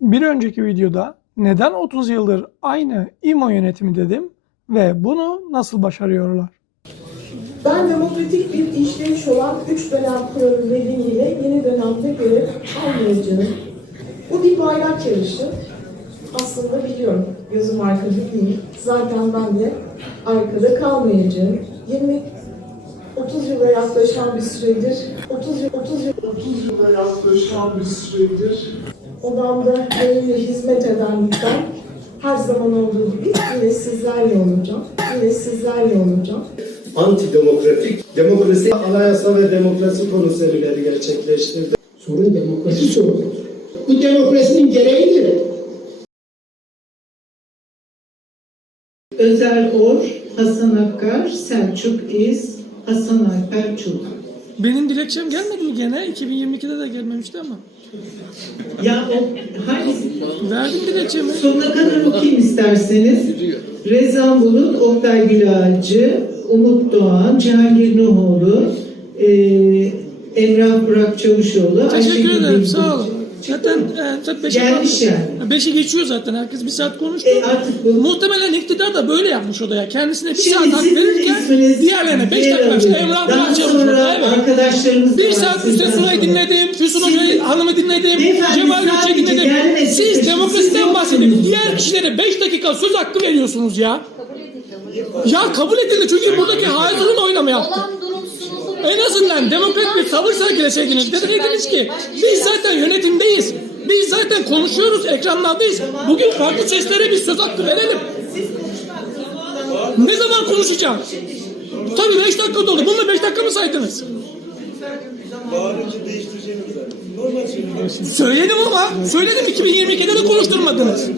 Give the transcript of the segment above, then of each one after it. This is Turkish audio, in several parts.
Bir önceki videoda neden 30 yıldır aynı İMO yönetimi dedim ve bunu nasıl başarıyorlar? Ben demokratik bir işleyiş olan üç dönem kuralı nedeniyle yeni dönemde görev almayacağım. Bu bir bayrak yarışı. Aslında biliyorum, gözüm arkada değil. Zaten ben de arkada kalmayacağım. 20 30 yıla yaklaşan bir süredir, 30 yıl, 30 yıl, 30 yıla yaklaşan bir süredir odamda benimle hizmet edenlikten her zaman olduğu gibi yine sizlerle olacağım. Yine sizlerle olacağım. antidemokratik, demokrasi, anayasa ve demokrasi konusları gerçekleştirdi. Sorun demokrasi sorunu. Bu demokrasinin gereğidir. Özer Or, Hasan Akkar, Selçuk İz, Hasan Alper Çolak. Benim dilekçem gelmedi mi gene? 2022'de de gelmemişti ama. Ya o hangisi? Verdim dilekçemi. Sonuna kadar okuyayım isterseniz. Rezan Bulut, Oktay Gülağcı, Umut Doğan, Cihangir Nuhoğlu, e, Emrah Burak Çavuşoğlu, Teşekkür Ayşegül ederim Bilgin. sağ olun. Zaten e, zaten beşe Gelmiş yani. Ha, Beşi geçiyor zaten. Herkes bir saat konuştu. E, artık bu- Muhtemelen iktidar da böyle yapmış odaya. Kendisine bir Şimdi saat hak sizin verirken isminiz diğerlerine beş yer dakika işte alıyor. Emrah Daha sonra. Evet. arkadaşlarımız Bir saat Sunay'ı sonra. dinledim, Füsun Siz- Hoca'yı hanımı dinledim, Beyefendi, Cemal Gökçe'yi sadece dinledim. Siz Siz demokrasiden bahsedin. yoksunuz Diğer kişilere 5 dakika söz hakkı veriyorsunuz ya. Ya kabul edildi çünkü buradaki haizun oynamaya. Olan En azından demokrat bir tavır sergileseydiniz. Deseydiniz ki biz zaten yönetimdeyiz. Biz zaten konuşuyoruz, ekranlardayız. Bugün farklı seslere bir söz hakkı verelim. Ne zaman konuşacağım? Tabii 5 dakika dolu. Bunu 5 dakika mı saydınız? Söyledim ama, söyledim 2022'de de konuşturmadınız.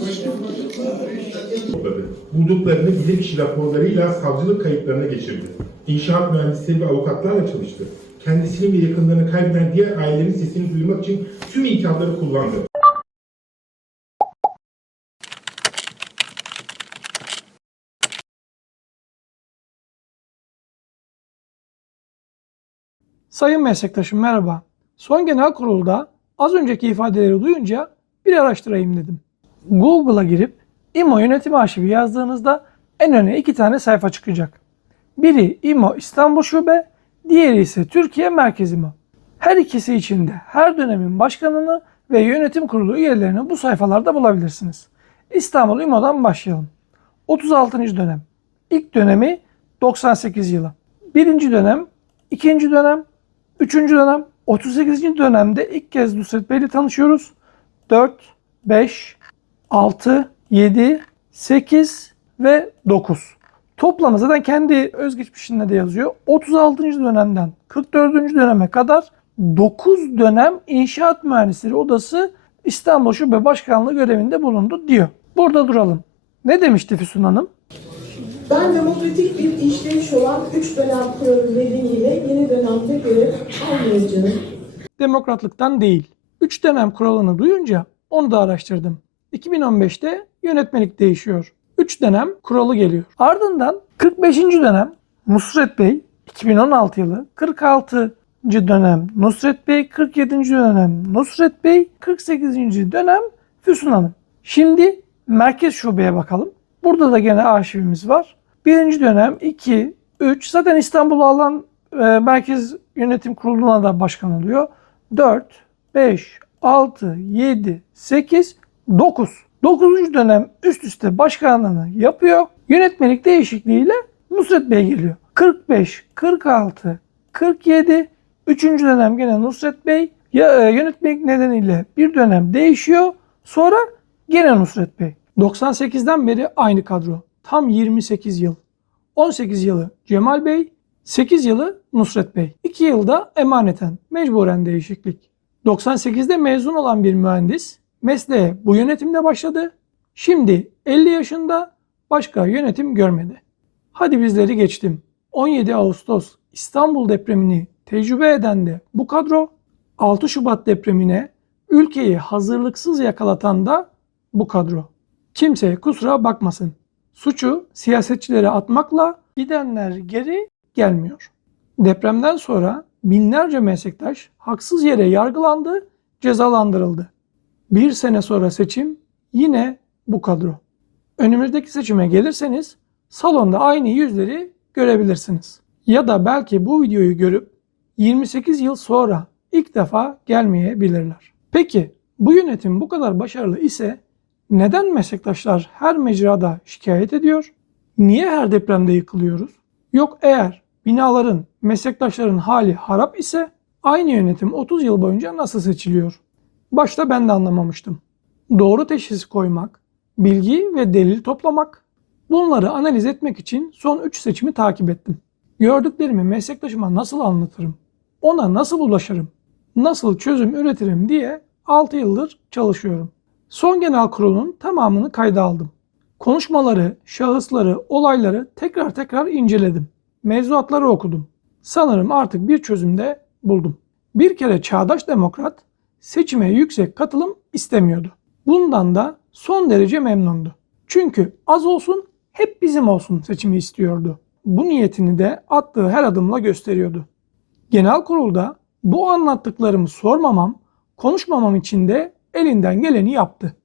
Bulduklarını bilirkişi raporlarıyla savcılık kayıtlarına geçirdi. İnşaat mühendisleri ve avukatlarla çalıştı. Kendisini ve yakınlarını kaybeden diğer ailelerin sesini duyurmak için tüm imkanları kullandı. Sayın meslektaşım merhaba. Son genel kurulda az önceki ifadeleri duyunca bir araştırayım dedim. Google'a girip İMO yönetim arşivi yazdığınızda en öne iki tane sayfa çıkacak. Biri İMO İstanbul Şube, diğeri ise Türkiye Merkez İMO. Her ikisi içinde her dönemin başkanını ve yönetim kurulu üyelerini bu sayfalarda bulabilirsiniz. İstanbul İMO'dan başlayalım. 36. dönem. İlk dönemi 98 yılı. Birinci dönem, ikinci dönem, üçüncü dönem, 38. dönemde ilk kez Nusret Bey'le tanışıyoruz. 4, 5, 6, 7, 8 ve 9. Toplamı zaten kendi özgeçmişinde de yazıyor. 36. dönemden 44. döneme kadar 9 dönem İnşaat Mühendisleri Odası İstanbul Şube Başkanlığı görevinde bulundu diyor. Burada duralım. Ne demişti Füsun Hanım? Ben demokratik bir işleyiş olan üç dönem kuralı nedeniyle yeni dönemde görev almayacağım. demokratlıktan değil. 3 dönem kuralını duyunca onu da araştırdım. 2015'te yönetmelik değişiyor. 3 dönem kuralı geliyor. Ardından 45. dönem Nusret Bey 2016 yılı 46. dönem Nusret Bey 47. dönem Nusret Bey 48. dönem Füsun Hanım. Şimdi merkez şubeye bakalım. Burada da gene arşivimiz var. Birinci dönem 2, 3 zaten İstanbul'u alan e, Merkez Yönetim Kurulu'na da başkan oluyor. 4, 5, 6, 7, 8, 9. 9. dönem üst üste başkanlığını yapıyor. Yönetmelik değişikliğiyle Nusret Bey geliyor. 45, 46, 47. 3. dönem gene Nusret Bey. Ya, e, yönetmelik nedeniyle bir dönem değişiyor. Sonra gene Nusret Bey. 98'den beri aynı kadro. Tam 28 yıl. 18 yılı Cemal Bey, 8 yılı Nusret Bey. 2 yılda emaneten, mecburen değişiklik. 98'de mezun olan bir mühendis mesleğe bu yönetimde başladı. Şimdi 50 yaşında başka yönetim görmedi. Hadi bizleri geçtim. 17 Ağustos İstanbul depremini tecrübe eden de bu kadro, 6 Şubat depremine ülkeyi hazırlıksız yakalatan da bu kadro. Kimse kusura bakmasın. Suçu siyasetçilere atmakla gidenler geri gelmiyor. Depremden sonra binlerce meslektaş haksız yere yargılandı, cezalandırıldı. Bir sene sonra seçim yine bu kadro. Önümüzdeki seçime gelirseniz salonda aynı yüzleri görebilirsiniz. Ya da belki bu videoyu görüp 28 yıl sonra ilk defa gelmeyebilirler. Peki bu yönetim bu kadar başarılı ise neden meslektaşlar her mecrada şikayet ediyor? Niye her depremde yıkılıyoruz? Yok eğer binaların, meslektaşların hali harap ise aynı yönetim 30 yıl boyunca nasıl seçiliyor? Başta ben de anlamamıştım. Doğru teşhis koymak, bilgi ve delil toplamak, bunları analiz etmek için son 3 seçimi takip ettim. Gördüklerimi meslektaşıma nasıl anlatırım? Ona nasıl ulaşırım? Nasıl çözüm üretirim diye 6 yıldır çalışıyorum. Son genel kurulun tamamını kayda aldım. Konuşmaları, şahısları, olayları tekrar tekrar inceledim. Mevzuatları okudum. Sanırım artık bir çözümde buldum. Bir kere çağdaş demokrat seçime yüksek katılım istemiyordu. Bundan da son derece memnundu. Çünkü az olsun hep bizim olsun seçimi istiyordu. Bu niyetini de attığı her adımla gösteriyordu. Genel kurulda bu anlattıklarımı sormamam, konuşmamam için de elinden geleni yaptı.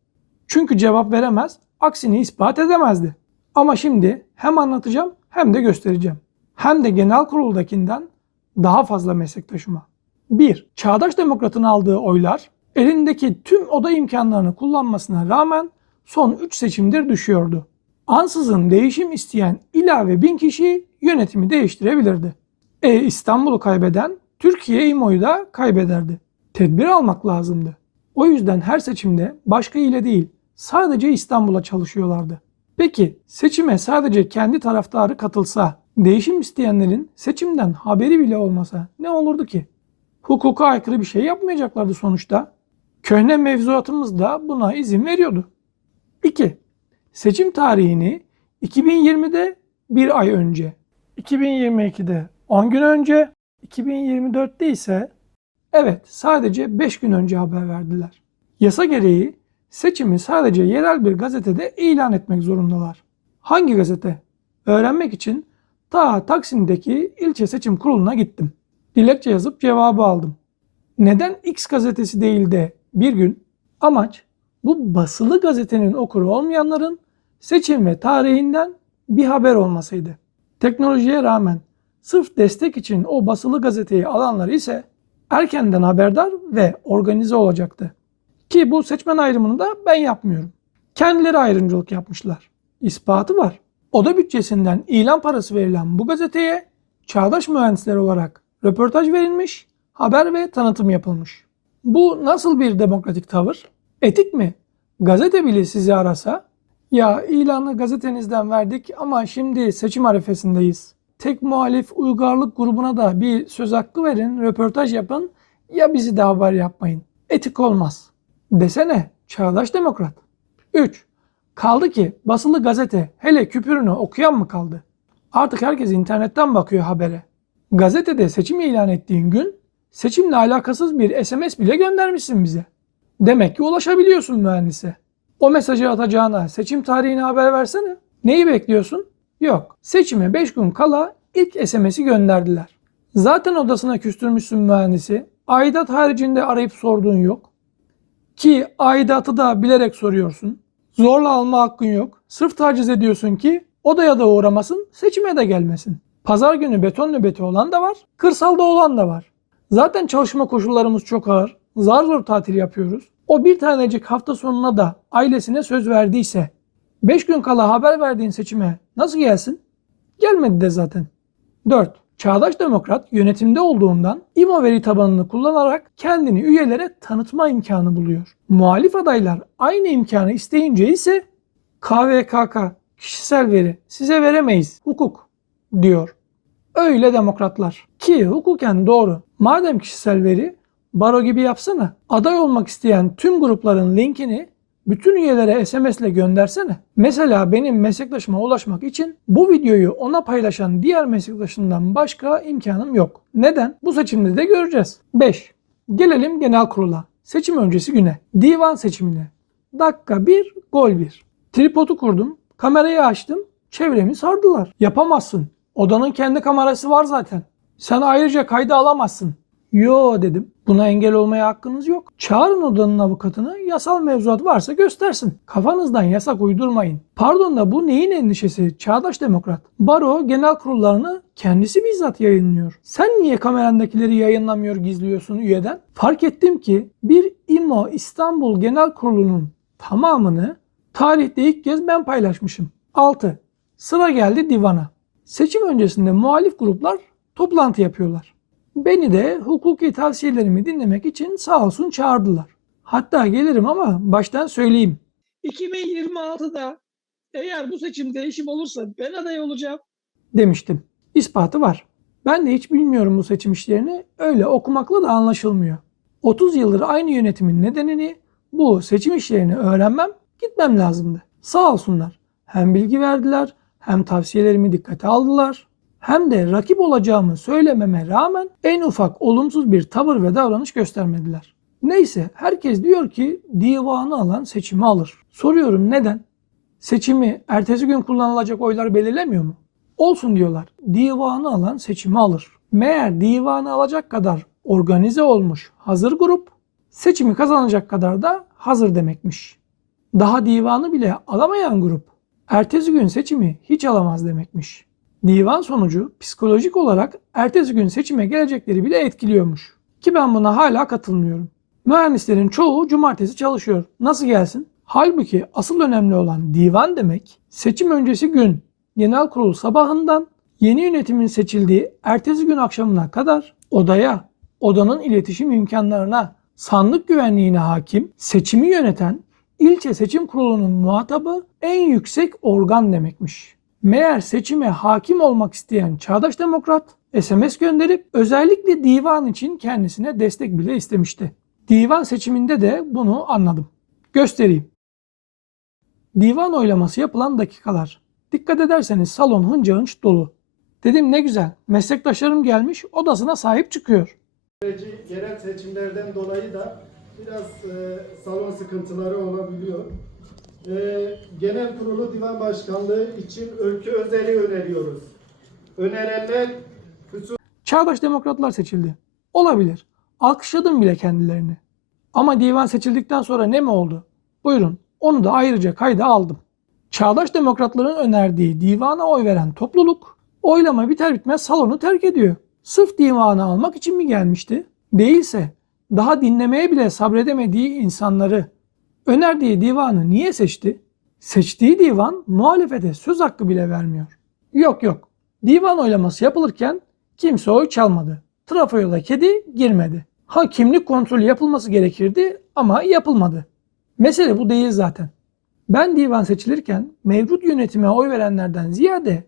Çünkü cevap veremez, aksini ispat edemezdi. Ama şimdi hem anlatacağım hem de göstereceğim. Hem de genel kuruldakinden daha fazla meslektaşıma. 1. Çağdaş Demokrat'ın aldığı oylar elindeki tüm oda imkanlarını kullanmasına rağmen son 3 seçimdir düşüyordu. Ansızın değişim isteyen ilave bin kişi yönetimi değiştirebilirdi. E İstanbul'u kaybeden Türkiye İMO'yu da kaybederdi. Tedbir almak lazımdı. O yüzden her seçimde başka ile değil sadece İstanbul'a çalışıyorlardı. Peki seçime sadece kendi taraftarı katılsa, değişim isteyenlerin seçimden haberi bile olmasa ne olurdu ki? Hukuka aykırı bir şey yapmayacaklardı sonuçta. Köhne mevzuatımız da buna izin veriyordu. 2. Seçim tarihini 2020'de bir ay önce, 2022'de 10 gün önce, 2024'te ise evet sadece 5 gün önce haber verdiler. Yasa gereği seçimi sadece yerel bir gazetede ilan etmek zorundalar. Hangi gazete? Öğrenmek için ta Taksim'deki ilçe seçim kuruluna gittim. Dilekçe yazıp cevabı aldım. Neden X gazetesi değil de bir gün? Amaç bu basılı gazetenin okuru olmayanların seçim ve tarihinden bir haber olmasıydı. Teknolojiye rağmen sırf destek için o basılı gazeteyi alanlar ise erkenden haberdar ve organize olacaktı. Ki bu seçmen ayrımını da ben yapmıyorum. Kendileri ayrımcılık yapmışlar. İspatı var. Oda bütçesinden ilan parası verilen bu gazeteye çağdaş mühendisler olarak röportaj verilmiş, haber ve tanıtım yapılmış. Bu nasıl bir demokratik tavır? Etik mi? Gazete bile sizi arasa, ya ilanı gazetenizden verdik ama şimdi seçim arifesindeyiz. Tek muhalif uygarlık grubuna da bir söz hakkı verin, röportaj yapın ya bizi de haber yapmayın. Etik olmaz. Desene çağdaş demokrat. 3. Kaldı ki basılı gazete hele küpürünü okuyan mı kaldı? Artık herkes internetten bakıyor habere. Gazetede seçim ilan ettiğin gün seçimle alakasız bir SMS bile göndermişsin bize. Demek ki ulaşabiliyorsun mühendise. O mesajı atacağına seçim tarihini haber versene. Neyi bekliyorsun? Yok. Seçime 5 gün kala ilk SMS'i gönderdiler. Zaten odasına küstürmüşsün mühendisi. Aidat haricinde arayıp sorduğun yok. Ki aidatı da bilerek soruyorsun. Zorla alma hakkın yok. Sırf taciz ediyorsun ki odaya da uğramasın, seçime de gelmesin. Pazar günü beton nöbeti olan da var, kırsalda olan da var. Zaten çalışma koşullarımız çok ağır. Zar zor tatil yapıyoruz. O bir tanecik hafta sonuna da ailesine söz verdiyse 5 gün kala haber verdiğin seçime nasıl gelsin? Gelmedi de zaten. 4. Çağdaş Demokrat yönetimde olduğundan İMO veri tabanını kullanarak kendini üyelere tanıtma imkanı buluyor. Muhalif adaylar aynı imkanı isteyince ise KVKK kişisel veri size veremeyiz hukuk diyor. Öyle demokratlar. Ki hukuken doğru. Madem kişisel veri baro gibi yapsana. Aday olmak isteyen tüm grupların linkini bütün üyelere SMS ile göndersene. Mesela benim meslektaşıma ulaşmak için bu videoyu ona paylaşan diğer meslektaşından başka imkanım yok. Neden? Bu seçimde de göreceğiz. 5. Gelelim genel kurula. Seçim öncesi güne. Divan seçimine. Dakika 1, gol 1. Tripodu kurdum. Kamerayı açtım. Çevremi sardılar. Yapamazsın. Odanın kendi kamerası var zaten. Sen ayrıca kayda alamazsın. Yo dedim. Buna engel olmaya hakkınız yok. Çağırın odanın avukatını, yasal mevzuat varsa göstersin. Kafanızdan yasak uydurmayın. Pardon da bu neyin endişesi? Çağdaş Demokrat. Baro genel kurullarını kendisi bizzat yayınlıyor. Sen niye kamerandakileri yayınlamıyor gizliyorsun üyeden? Fark ettim ki bir İMO İstanbul Genel Kurulu'nun tamamını tarihte ilk kez ben paylaşmışım. 6. Sıra geldi divana. Seçim öncesinde muhalif gruplar toplantı yapıyorlar. Beni de hukuki tavsiyelerimi dinlemek için sağ olsun çağırdılar. Hatta gelirim ama baştan söyleyeyim. 2026'da eğer bu seçim değişim olursa ben aday olacağım. demiştim. İspatı var. Ben de hiç bilmiyorum bu seçim işlerini. Öyle okumakla da anlaşılmıyor. 30 yıldır aynı yönetimin nedenini bu seçim işlerini öğrenmem, gitmem lazımdı. Sağ olsunlar. Hem bilgi verdiler, hem tavsiyelerimi dikkate aldılar. Hem de rakip olacağımı söylememe rağmen en ufak olumsuz bir tavır ve davranış göstermediler. Neyse herkes diyor ki divanı alan seçimi alır. Soruyorum neden? Seçimi ertesi gün kullanılacak oylar belirlemiyor mu? Olsun diyorlar. Divanı alan seçimi alır. Meğer divanı alacak kadar organize olmuş hazır grup seçimi kazanacak kadar da hazır demekmiş. Daha divanı bile alamayan grup ertesi gün seçimi hiç alamaz demekmiş. Divan sonucu psikolojik olarak ertesi gün seçime gelecekleri bile etkiliyormuş. Ki ben buna hala katılmıyorum. Mühendislerin çoğu cumartesi çalışıyor. Nasıl gelsin? Halbuki asıl önemli olan divan demek seçim öncesi gün genel kurul sabahından yeni yönetimin seçildiği ertesi gün akşamına kadar odaya, odanın iletişim imkanlarına, sandık güvenliğine hakim, seçimi yöneten ilçe seçim kurulunun muhatabı en yüksek organ demekmiş. Meğer seçime hakim olmak isteyen Çağdaş Demokrat SMS gönderip özellikle divan için kendisine destek bile istemişti. Divan seçiminde de bunu anladım. Göstereyim. Divan oylaması yapılan dakikalar. Dikkat ederseniz salon hınca hınç dolu. Dedim ne güzel. Meslektaşlarım gelmiş odasına sahip çıkıyor. Yerel seçimlerden dolayı da biraz e, salon sıkıntıları olabiliyor. E, genel kurulu divan başkanlığı için Ülkü Özel'i öneriyoruz. Önerenler Çağdaş demokratlar seçildi. Olabilir. Alkışladım bile kendilerini. Ama divan seçildikten sonra ne mi oldu? Buyurun onu da ayrıca kayda aldım. Çağdaş demokratların önerdiği divana oy veren topluluk oylama biter bitmez salonu terk ediyor. Sırf divanı almak için mi gelmişti? Değilse daha dinlemeye bile sabredemediği insanları önerdiği divanı niye seçti? Seçtiği divan muhalefete söz hakkı bile vermiyor. Yok yok. Divan oylaması yapılırken kimse oy çalmadı. Trafoya da kedi girmedi. Ha kimlik kontrolü yapılması gerekirdi ama yapılmadı. Mesele bu değil zaten. Ben divan seçilirken mevcut yönetime oy verenlerden ziyade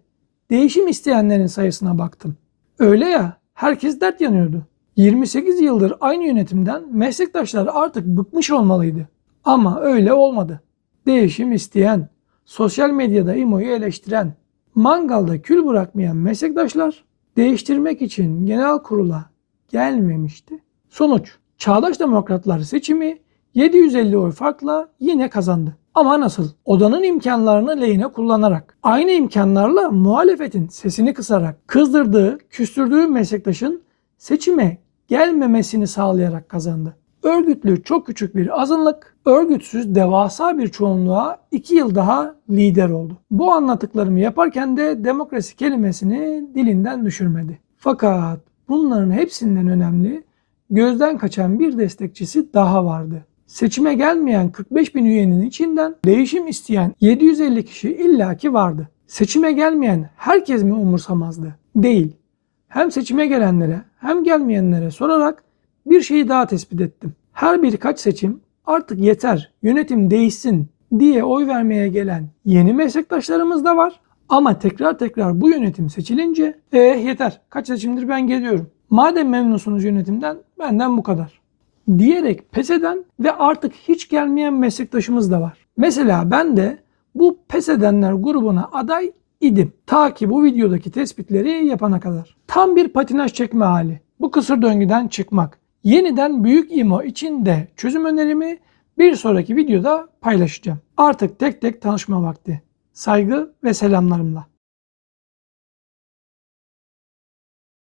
değişim isteyenlerin sayısına baktım. Öyle ya herkes dert yanıyordu. 28 yıldır aynı yönetimden meslektaşlar artık bıkmış olmalıydı. Ama öyle olmadı. Değişim isteyen, sosyal medyada İMO'yu eleştiren, mangalda kül bırakmayan meslektaşlar değiştirmek için genel kurula gelmemişti. Sonuç, Çağdaş Demokratlar seçimi 750 oy farkla yine kazandı. Ama nasıl? Odanın imkanlarını lehine kullanarak, aynı imkanlarla muhalefetin sesini kısarak, kızdırdığı, küstürdüğü meslektaşın seçime gelmemesini sağlayarak kazandı. Örgütlü çok küçük bir azınlık, örgütsüz devasa bir çoğunluğa 2 yıl daha lider oldu. Bu anlattıklarımı yaparken de demokrasi kelimesini dilinden düşürmedi. Fakat bunların hepsinden önemli gözden kaçan bir destekçisi daha vardı. Seçime gelmeyen 45 bin üyenin içinden değişim isteyen 750 kişi illaki vardı. Seçime gelmeyen herkes mi umursamazdı? Değil. Hem seçime gelenlere hem gelmeyenlere sorarak bir şeyi daha tespit ettim. Her birkaç seçim artık yeter, yönetim değişsin diye oy vermeye gelen yeni meslektaşlarımız da var. Ama tekrar tekrar bu yönetim seçilince eh yeter kaç seçimdir ben geliyorum. Madem memnunsunuz yönetimden benden bu kadar. Diyerek pes eden ve artık hiç gelmeyen meslektaşımız da var. Mesela ben de bu pes edenler grubuna aday idim. Ta ki bu videodaki tespitleri yapana kadar. Tam bir patinaj çekme hali. Bu kısır döngüden çıkmak. Yeniden büyük imo için de çözüm önerimi bir sonraki videoda paylaşacağım. Artık tek tek tanışma vakti. Saygı ve selamlarımla.